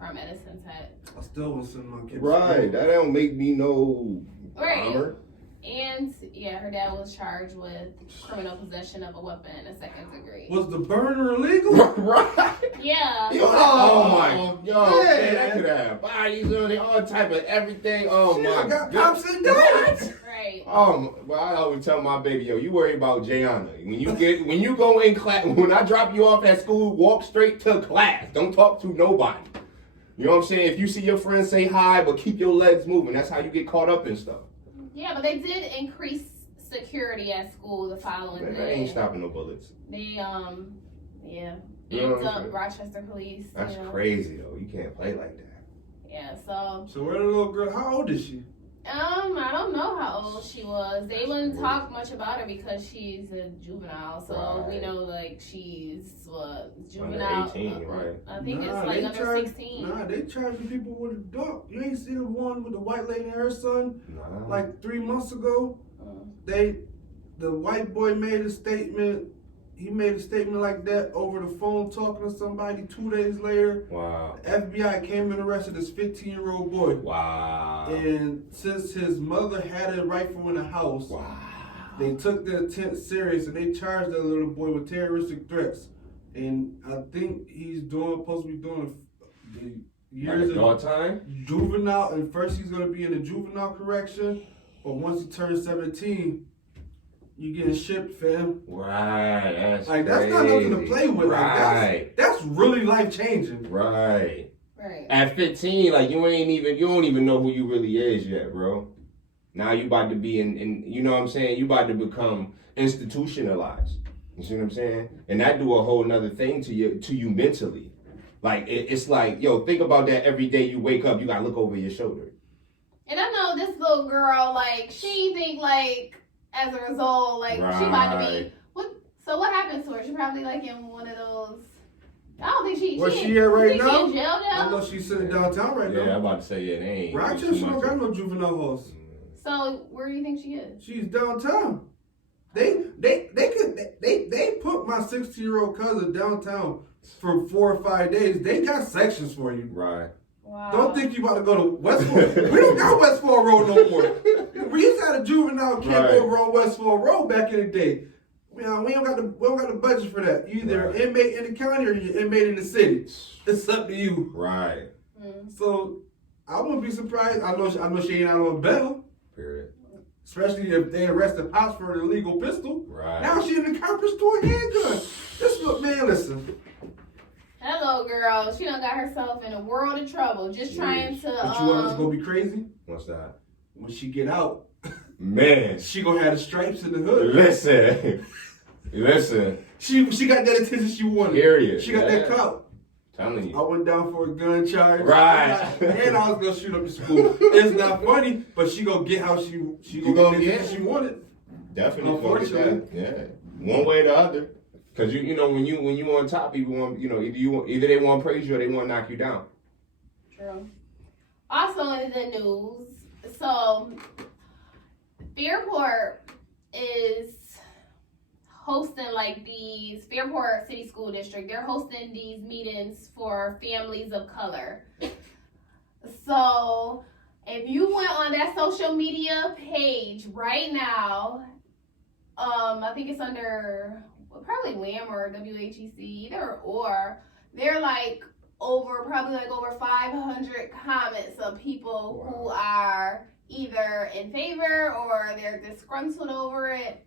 Edison Tech. I still was sending my kids. Right, that don't make me no bomber. And yeah, her dad was charged with criminal possession of a weapon in the 2nd degree. Was the burner illegal? Right. Yeah. Yo, oh my, man, that could have bodies on it, all type of everything. Oh my got God. cops and dogs. Right. Well, I always tell my baby, yo, you worry about Jayana. When you go in class, when I drop you off at school, walk straight to class. Don't talk to nobody. You know what I'm saying? If you see your friends, say hi, but keep your legs moving. That's how you get caught up in stuff. Yeah, but they did increase security at school the following Man, day. they ain't stopping no bullets. They You know amped what I'm up saying? Rochester police. That's you know. crazy though. You can't play like that. Yeah, so So where the little girl? How old is she? I don't know how old she was. They wouldn't talk much about her because she's a juvenile. So we Right. know, like, she's Under juvenile. 18, right? I think it's Nah, like they under 16. Nah, they charging people with adult. You ain't see the one with the white lady and her son Nah. like 3 months ago? Mm. The white boy made a statement. He made a statement like that over the phone talking to somebody. 2 days later, Wow. the FBI came and arrested this 15-year-old boy. Wow. And since his mother had a rifle in the house, Wow. they took the intent serious and they charged that little boy with terroristic threats. And I think he's supposed to be doing the years Like of time? juvenile. And first he's gonna be in a juvenile correction, but once he turns 17, you getting shipped, fam. Right. That's Like crazy. that's not nothing to play with. Right. Like that's really life changing. Right. Right. At 15, like you don't even know who you really is yet, bro. Now you about to be in you know what I'm saying? You about to become institutionalized. You see what I'm saying? And that do a whole nother thing to you mentally. Like it's like, yo, think about that every day you wake up, you gotta look over your shoulder. And I know this little girl, like, she think, like, as a result, like, she about to be. So what happened to her? She probably, like, in one of those. I don't think she. Where she she at right think now? She in jail I now. know she's sitting downtown right Yeah, I'm now. about to say yeah, they ain't. Rochester don't got no juvenile halls. So where do you think she is? She's downtown. They put my 16-year-old cousin downtown for 4 or 5 days. They got sections for you. Right. Wow. Don't think you about to go to Westford. We don't got Westford Road no more. We used to have a juvenile camp Right. over on Westford Road back in the day. We don't got the budget for that. You either Right. inmate in the county or you inmate in the city. It's up to you. Right. So I wouldn't be surprised. I know she ain't out on bail. Period. Especially if they arrested Pops for an illegal pistol. Right. Now she in the copper store handgun. This look, man, listen. Hello, girl. She done got herself in a world of trouble just trying to. But you want us to go be crazy? What's that? When she get out, Man. she gonna have the stripes in the hood. Listen. She got that attention she wanted. Period. She got that clout. Telling I you. went down for a gun charge. Right. And I was gonna shoot up the school. It's not funny, but she gonna get how she gonna get what she wanted. Definitely gonna get that. Yeah. One way or the other. Cause you know when you on top, people want either they want to praise you or they want to knock you down. True. Also in the news, so Fairport is hosting like these Fairport City School District. They're hosting these meetings for families of color. So if you went on that social media page right now, I think it's under probably WHAM or WHEC, either or. They're like probably over 500 comments of people who are either in favor or they're disgruntled over it.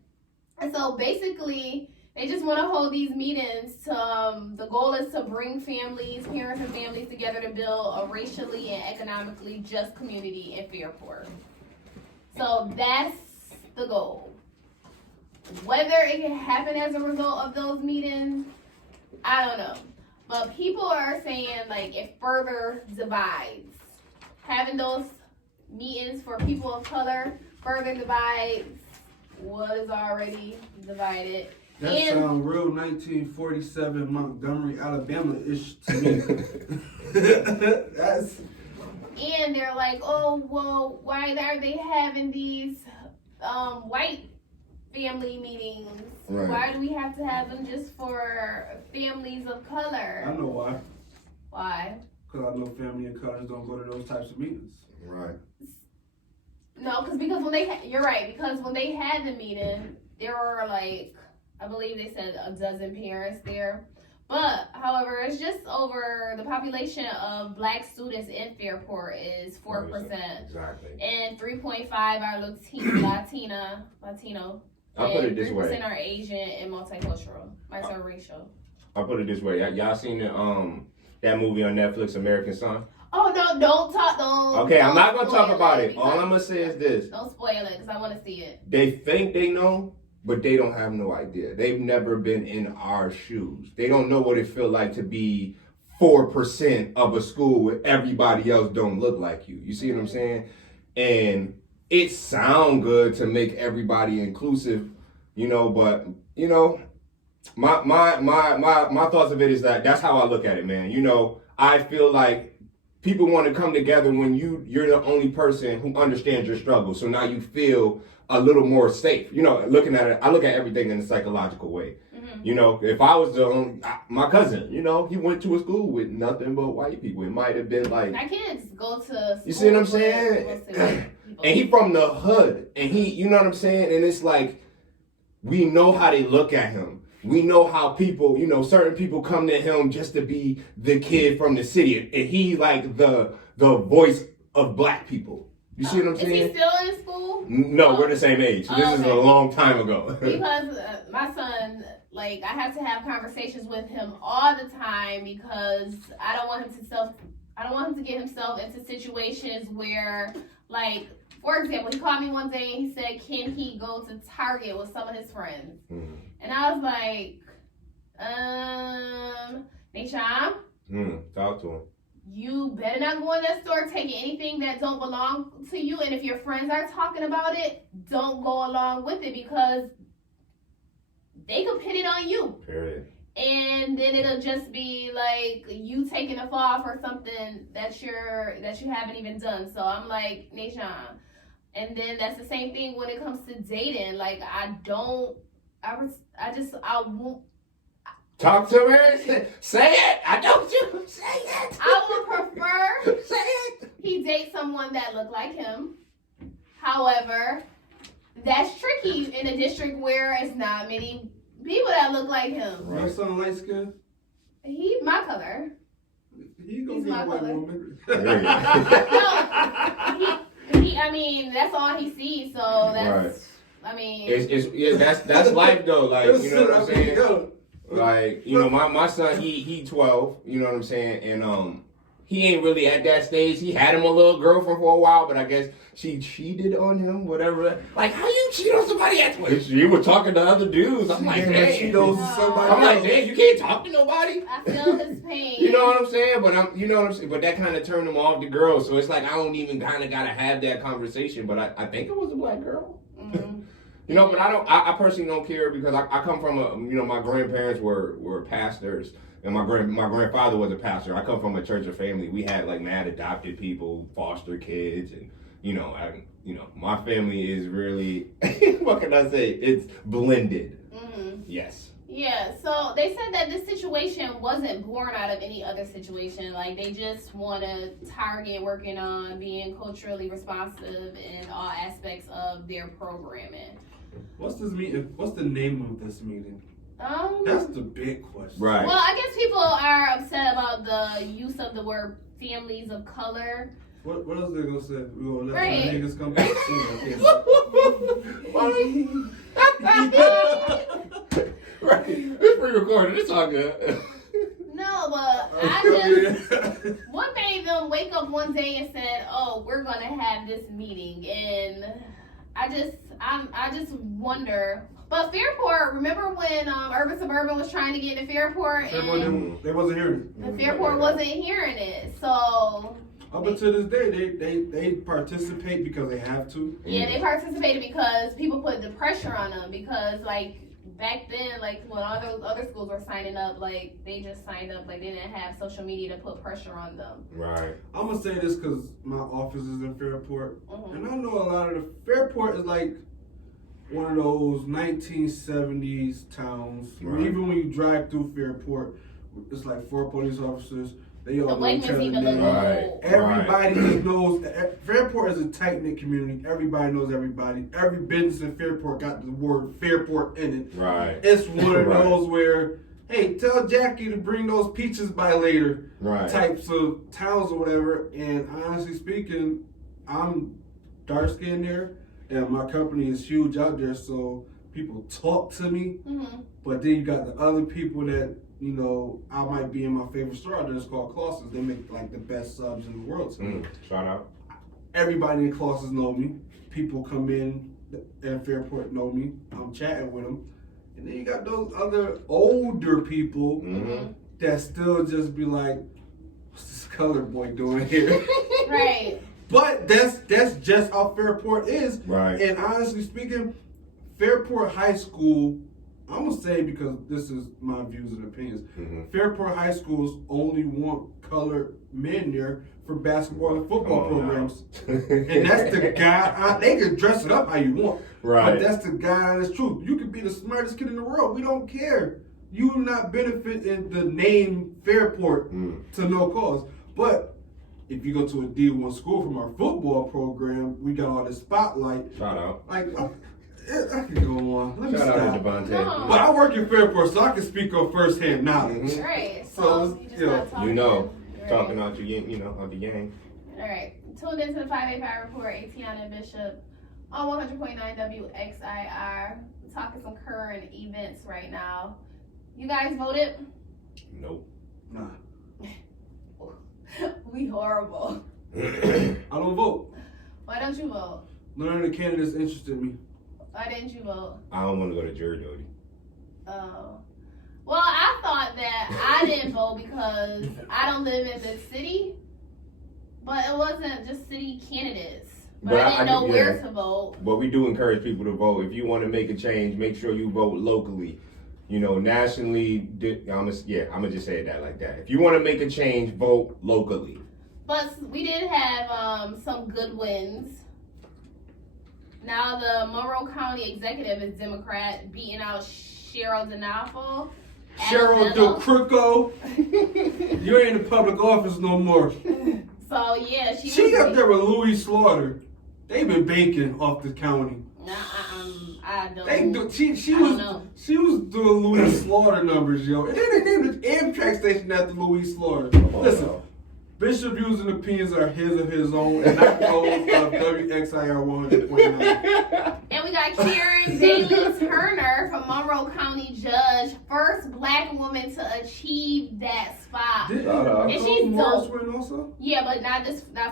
And so basically, they just want to hold these meetings to, the goal is to bring parents and families together to build a racially and economically just community in Fairport. So that's the goal. Whether it can happen as a result of those meetings, I don't know. But people are saying like it further divides. Having those meetings for people of color further divides what is already divided. That sounds real 1947 Montgomery, Alabama-ish to me. And they're like, oh, well, why are they having these white family meetings? Right. Why do we have to have them just for families of color? I know why. Why? Because I know family of colors don't go to those types of meetings. Right. No, because when you're right, because when they had the meeting, there were like, I believe they said a dozen parents there. But, however, it's just over the population of black students in Fairport is 4%. Exactly. And 3.5 are Latino. I'll put it this 3% way. are Asian and multicultural, multiracial. I'll put it this way. Y'all seen that movie on Netflix, American Son? Oh, no, don't talk. Okay, I'm not going to talk spoil about it. because- All I'm going to say is this. Don't spoil it because I want to see it. They think they know, but they don't have no idea. They've never been in our shoes. They don't know what it feels like to be 4% of a school where everybody else don't look like you. You see what I'm saying? And it sound good to make everybody inclusive, but my thoughts of it is that's how I look at it, man. I feel like people want to come together when you're the only person who understands your struggle. So now you feel a little more safe. Looking at it, I look at everything in a psychological way. Mm-hmm. If I was my cousin, he went to a school with nothing but white people. It might have been like, my kids go to school. You see what I'm saying? And he from the hood, and you know what I'm saying? And it's like, we know how they look at him. We know how people, certain people come to him just to be the kid from the city. And he like the voice of black people. You see what I'm saying? Is he still in school? No, we're the same age. So this is a long time ago. Because my son, I have to have conversations with him all the time because I don't want him to get himself into situations where, for example, he called me one day and he said, can he go to Target with some of his friends? Mm-hmm. And I was like, Nisham? Talk to him. You better not go in that store taking anything that don't belong to you. And if your friends are talking about it, don't go along with it because they could pin it on you. Period. And then it'll just be like you taking a fall for something that you haven't even done. So I'm like, Nishan. And then that's the same thing when it comes to dating. I won't. Talk to her. Say it. I don't you. Say it. I would prefer say it. He dates someone that look like him. However, that's tricky in a district where it's not many people that look like him. Right. Your son light skin? He's my color. He's my color. Woman. No, that's all he sees. So that's. Right. That's life though. You know what I'm saying? My son, he 12, you know what I'm saying? And he ain't really at that stage. He had him a little girlfriend for a while, but I guess she cheated on him, whatever. Like, how you cheat on somebody at 20? She was talking to other dudes. I'm like, dang. I'm like, dang, you can't talk to nobody. I feel his pain. You know what I'm saying? But that kind of turned him off the girl. So it's like I don't even kind of gotta have that conversation. But I think it was a black girl. Mm-hmm. But I personally don't care because I come from my grandparents were pastors and my grandfather was a pastor. I come from a church of family. We had like mad adopted people, foster kids, and my family is really what can I say? It's blended. Mm-hmm. Yes. Yeah, so they said that this situation wasn't born out of any other situation. Like, they just want to target working on being culturally responsive in all aspects of their programming. What's this meeting? What's the name of this meeting? That's the big question. Right. Well, I guess people are upset about the use of the word families of color. What else they gonna say? We gonna let Right. some niggas come back? Right. It's pre-recorded. It's all good. No, but what made them wake up one day and said, "Oh, we're gonna have this meeting," and I just wonder. But Fairport, remember when Urban Suburban was trying to get into Fairport and they wasn't hearing the Fairport wasn't hearing it, so. Up until this day, they participate because they have to. Yeah, they participated because people put the pressure on them because, like, back then, like, when all those other schools were signing up, like, they just signed up, like, they didn't have social media to put pressure on them. Right. I'm going to say this because my office is in Fairport. Mm-hmm. And I know a lot of the... Fairport is like one of those 1970s towns. Right. Even when you drive through Fairport, it's like 4 police officers. They all The know each Wegmans other's even names. look Right. Everybody just knows. Fairport is a tight-knit community. Everybody knows everybody. Every business in Fairport got the word Fairport in it. Right. It's one of Right. those where, hey, tell Jackie to bring those peaches by later Right. types of towns or whatever. And honestly speaking, I'm dark-skinned there, and my company is huge out there, so people talk to me. Mm-hmm. But then you got the other people that, I might be in my favorite store out there. It's called Clauses. They make like the best subs in the world. So Shout out. everybody in Clauses know me. People come in at Fairport know me. I'm chatting with them. And then you got those other older people that still just be like, what's this colored boy doing here? Right. But that's just how Fairport is. Right. And honestly speaking, Fairport High School, I'm going to say because this is my views and opinions, Fairport High Schools only want colored men there for basketball and football programs. And that's the guy, they can dress it up how you want. Right. But that's the guy that's truth. You could be the smartest kid in the world. We don't care. You will not benefit in the name Fairport to no cause. But if you go to a D1 school from our football program, we got all this spotlight. Shout out. Like, I can go on. Let me Shout stop. out to Devontae. No. But I work in Fairport, so I can speak on first-hand knowledge. Right. So, So you just not talking. Right. Talking out your, out the game. All right. Tuned into the 585 report, Atiana and Bishop on 100.9 WXIR. We're talking some current events right now. You guys voted? Nope. Nah. We horrible. I don't vote. Why don't you vote? None of the candidates interested me. Why didn't you vote? I don't want to go to jury duty. Oh. Well, I thought that I didn't vote because I don't live in the city. But it wasn't just city candidates. But I didn't know where to vote. But we do encourage people to vote. If you want to make a change, make sure you vote locally. Nationally, I'm gonna just say it like that. If you want to make a change, vote locally. But we did have some good wins. Now the Monroe County executive is Democrat, beating out Cheryl DeNafel. Cheryl DeCruco, you ain't in public office no more. So yeah, she up there with Louis Slaughter. They been baking off the county. I don't. She was doing Louis Slaughter numbers, yo. And then they named the Amtrak station after Louis Slaughter. Listen, Bishop views and opinions are his of his own, and not those of WXIR 100.9. And we got Karen Bailey Turner from Monroe County Judge, first black woman to achieve that spot. Did And she's Morris dope. win also? Yeah, but not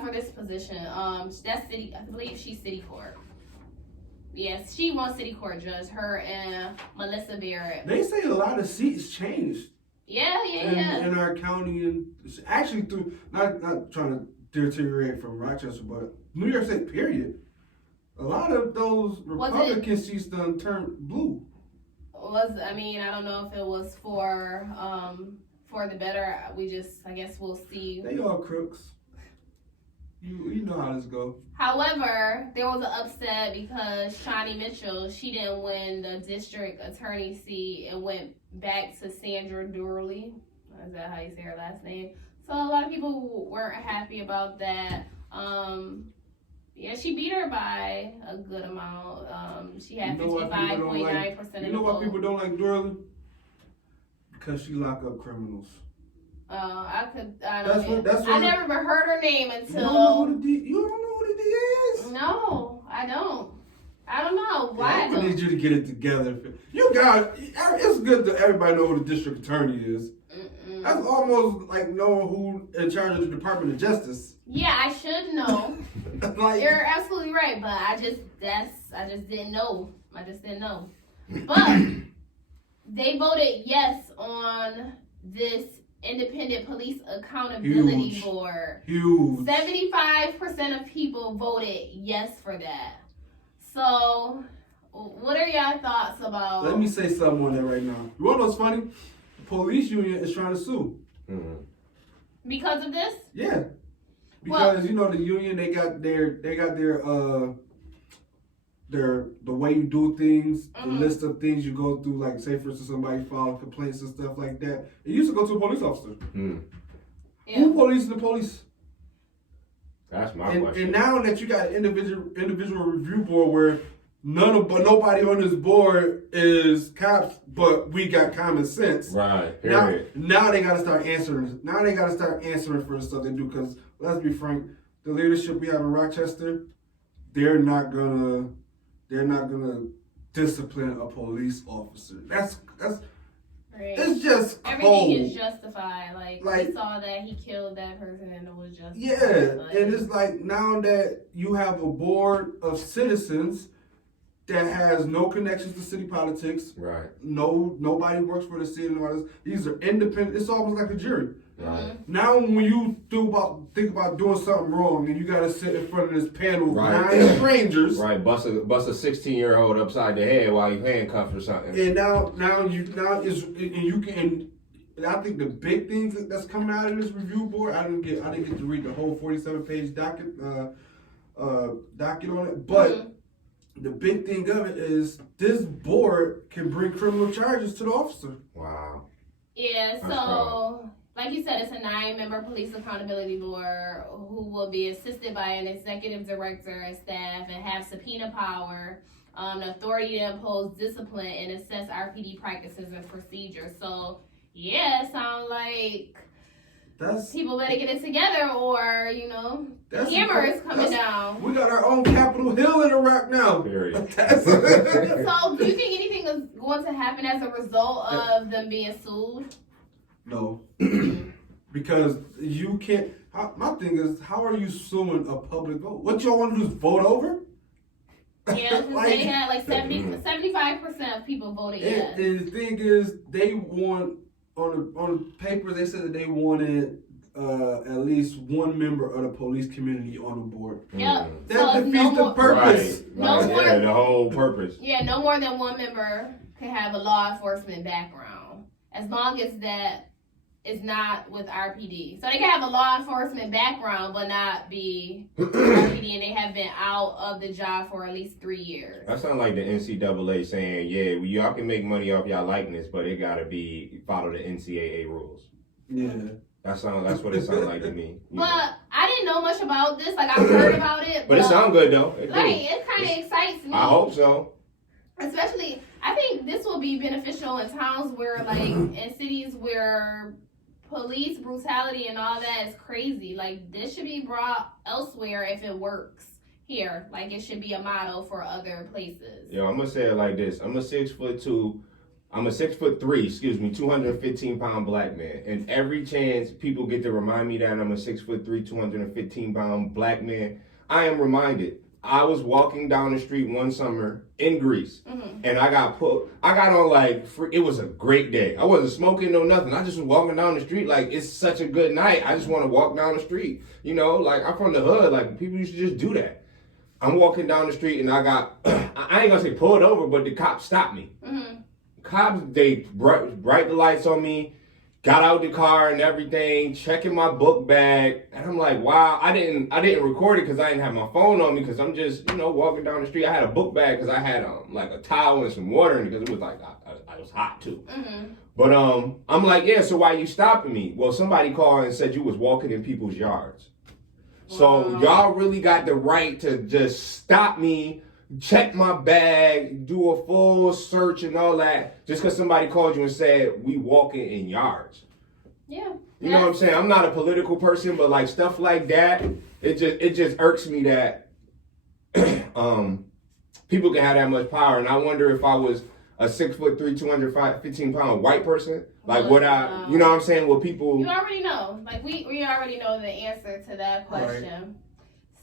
for this position. That's city. I believe she's city court. Yes, she won city court judge. Her and Melissa Barrett. They say a lot of seats changed Yeah. in our county, and actually through not trying to deteriorate from Rochester, but New York State period. A lot of those Republican seats done turned blue. I don't know if it was for the better. I guess we'll see. They all crooks. You know how this go. However, there was an upset because Shawnee Mitchell, she didn't win the district attorney seat and went back to Sandra Durley. Is that how you say her last name? So a lot of people weren't happy about that. Yeah, she beat her by a good amount. She had 55.9% of the vote. You know why people don't like Durley? Because she lock up criminals. I That's what never even heard her name until. You don't know who the D is? No, I don't. I don't know why. I need you to get it together. It's good that everybody know who the district attorney is. Mm-mm. That's almost like knowing who in charge of the Department of Justice. Yeah, I should know. Like, You're absolutely right, but I just didn't know. I just didn't know. But they voted yes on this Independent Police Accountability Huge. Board. Huge. 75% of people voted yes for that. So, what are y'all thoughts about? Let me say something on that right now. You want to know what's funny? The police union is trying to sue. Mm-hmm. Because of this? Yeah. Because the union, they got the way you do things, the list of things you go through, like say for instance somebody filed complaints and stuff like that. It used to go to a police officer. Yeah. Who policing the police? That's my question. And now that you got an individual review board where nobody on this board is cops, but we got common sense. Right. Period. Now they gotta start answering. Now they gotta start answering for the stuff they do. Because let's be frank, the leadership we have in Rochester, they're not gonna discipline a police officer. That's Right. it's just everything cold. is justified. Like we saw that he killed that person and it was justified. Yeah, and it's like now that you have a board of citizens that has no connections to city politics. Right. Nobody works for the city and all this. These are independent. It's almost like a jury. Right. Now, when you think about doing something wrong, and you got to sit in front of this panel of Right. 9 strangers. Right. Bust a 16-year-old upside the head while you handcuffed or something. And and I think the big things that's coming out of this review board. I didn't get to read the whole 47-page docket on it, but. The big thing of it is this board can bring criminal charges to the officer. Wow. Yeah, so like you said, it's a 9-member police accountability board who will be assisted by an executive director and staff and have subpoena power, the authority to impose discipline and assess RPD practices and procedures. So yeah, it sounds like people better get it together, or the hammer is coming down. We got our own Capitol Hill in Iraq now. Period. So, do you think anything is going to happen as a result of them being sued? No, because you can't. My thing is, how are you suing a public vote? What y'all want to do is vote over? Yeah, because they had like 75% of people voted yes. And the thing is, they want. On the paper, they said that they wanted at least one member of the police community on the board. Yep. That defeats the purpose. Right. The whole purpose. Yeah, no more than one member can have a law enforcement background, as long as that is not with RPD. So they can have a law enforcement background, but not be RPD, and they have been out of the job for at least 3 years. That sounds like the NCAA saying, yeah, y'all can make money off y'all likeness, but it gotta follow the NCAA rules. Yeah. That's what it sounds like to me. But I didn't know much about this. Like, I've heard about it. But it sounds good though. It kind of excites me. I hope so. Especially, I think this will be beneficial in towns where, like, in cities where police brutality and all that is crazy. Like, this should be brought elsewhere if it works here. Like, it should be a model for other places. Yo, I'm gonna say it like this. I'm a 6'2", I'm a 6'3", 215-pound black man. And every chance people get to remind me that I'm a 6'3", 215-pound black man, I am reminded. I was walking down the street one summer in Greece, and I got on like, it was a great day. I wasn't smoking, no nothing. I just was walking down the street like, it's such a good night. I just want to walk down the street. You know, like, I'm from the hood. Like, people used to just do that. I'm walking down the street, and I got, I ain't gonna say pulled over, but the cops stopped me. Cops, they bright the lights on me, got out the car and everything, checking my book bag, and I'm like, wow, I didn't record it because I didn't have my phone on me because I'm just, walking down the street. I had a book bag because I had like a towel and some water in it because it was like, I was hot too. But I'm like, yeah, so why you stopping me? Well, somebody called and said you was walking in people's yards. Wow. So y'all really got the right to just stop me, check my bag, do a full search and all that, just because somebody called you and said we walking in yards. Yeah. You know what I'm saying? I'm not a political person, but like stuff like that, it just irks me that people can have that much power. And I wonder if I was a 6'3", 215-pound white person, like would I, you know what I'm saying? Would people? You already know. Like we already know the answer to that question. Right.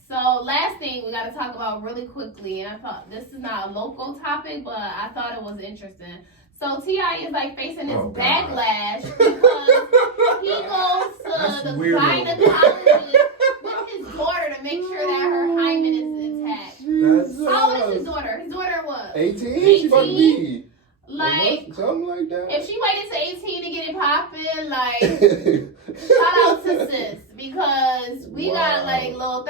So last thing we got to talk about really quickly, and I thought this is not a local topic, but I thought it was interesting. So T.I. is like facing this backlash because he goes to the gynecologist with his daughter to make sure that her hymen is intact. How old is his daughter? His daughter what? 18? She's about to be. Like, something like that. If she waited to 18 to get it popping, like, shout out to sis, because we got like little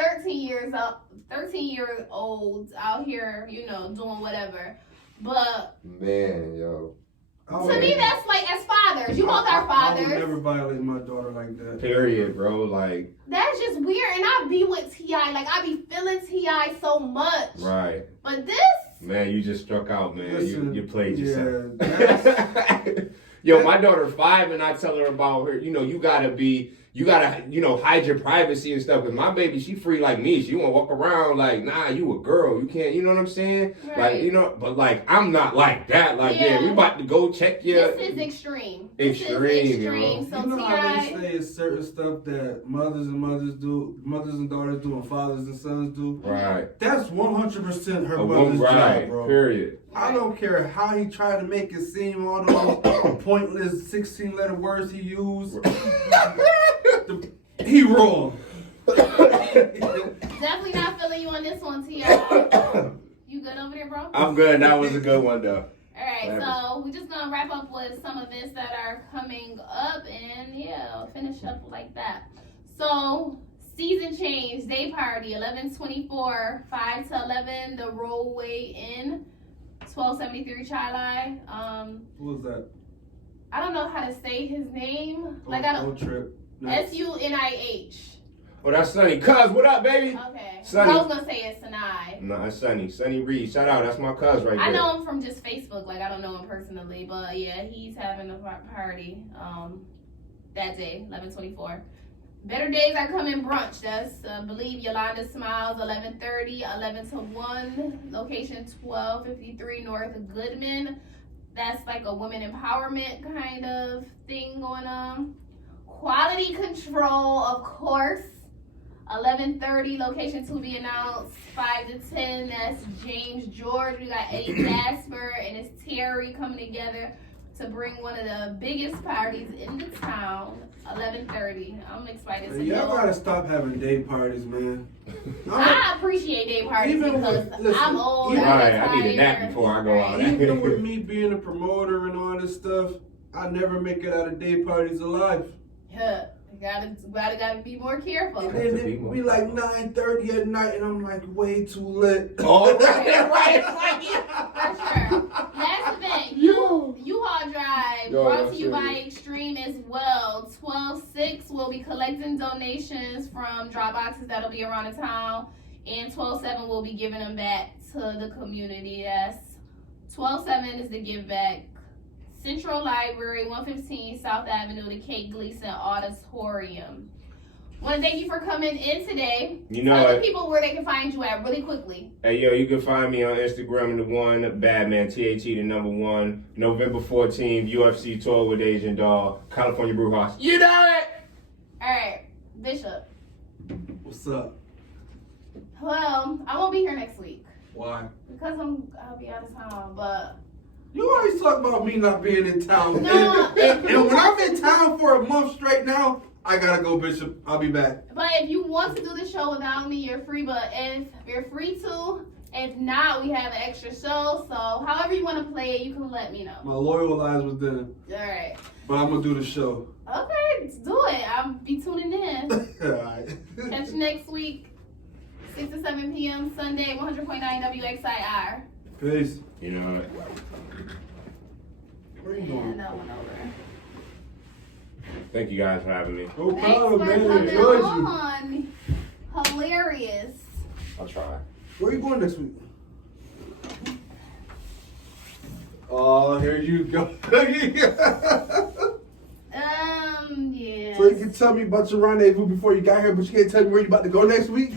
13-year-olds out here, doing whatever. But man, yo. To me, that's like, as fathers, you both are fathers. I would never violate my daughter like that. Period, bro. Like, that's just weird. And I be with T.I. Like, I be feeling T.I. so much. Right. But this, man, you just struck out, man. Listen, you played yourself. Yo, my daughter's 5, and I tell her about her. You gotta, hide your privacy and stuff. Cause my baby, she free like me. She won't walk around like, nah, you a girl. You can't. You know what I'm saying? Right. Like, but like, I'm not like that. Like, yeah, we about to go check your. This is extreme. Extreme, yo. So you know how they say it's certain stuff that mothers and daughters do, and fathers and sons do. Right. That's 100% her mother's job, bro. Period. I don't care how he tried to make it seem all those pointless 16-letter words he used. He wrong. Definitely not feeling you on this one, T.I. You good over there, bro? I'm good. That was a good one, though. All right, so we're just gonna wrap up with some events that are coming up, and finish up like that. So, season change day party 11/24, 5 to 11. The Rollway Inn, 1273 Chilai. Who was that? I don't know how to say his name. Trip. SUNIH. Oh, that's Sunny. Cuz, what up, baby? Okay. Sunny. I was gonna say it's Sanai. No, it's Sunny. Sunny Reed. Shout out. That's my cuz right there. I know him from just Facebook. Like, I don't know him personally, but yeah, he's having a party that day, 11/24. Better Days Are Coming brunch. That's believe Yolanda Smiles, 11:30, 11 to 1. Location 1253 North Goodman. That's like a women empowerment kind of thing going on. Quality Control, of course. 11:30, location to be announced. 5 to 10, that's James George. We got Eddie Jasper and it's Terry coming together to bring one of the biggest parties in the town. 11:30. I'm excited to Y'all go. gotta stop having day parties, man. I appreciate day parties because I'm old. I need a nap before I go out. Even with me being a promoter and all this stuff, I never make it out of day parties alive. Yeah. Gotta be more careful. And then it be like 9:30 at night, and I'm like way too lit. All right. For sure. Last event, U-Haul Drive, brought to you by Extreme as well. 12/6 will be collecting donations from drop boxes that'll be around the town, and 12/7 will be giving them back to the community. Yes, 12/7 is the give back. Central Library, 115 South Avenue, the Kate Gleason Auditorium. Want to thank you for coming in today. You know Tell the it. people where they can find you at really quickly. Hey, yo, you can find me on Instagram, the one, Badman, THE, the number 1. November 14th, UFC tour with Asian Doll, California Brew House. You know it! All right, Bishop. What's up? Well, I won't be here next week Why? because I'll be out of town. But You always talk about me not being in town. No. And when I'm in town for a month straight now, I gotta go, Bishop. I'll be back. if you want to do the show without me, you're free. But if you're free to, if not, we have an extra show. So however you want to play it, you can let me know. My loyal lies with them. All right. But I'm gonna do the show. Okay, let's do it. I'll be tuning in. Alright. Catch you next week, 6 to 7 p.m. Sunday, 100.9 WXIR. Peace. You know it. Where you And going? that one over. Thank you guys for having me. No Thanks problem, for man. coming Enjoyed you. on. Hilarious. I'll try. Where you going next week? Oh, here you go. Yeah. So you can tell me about your rendezvous before you got here, but you can't tell me where you about to go next week?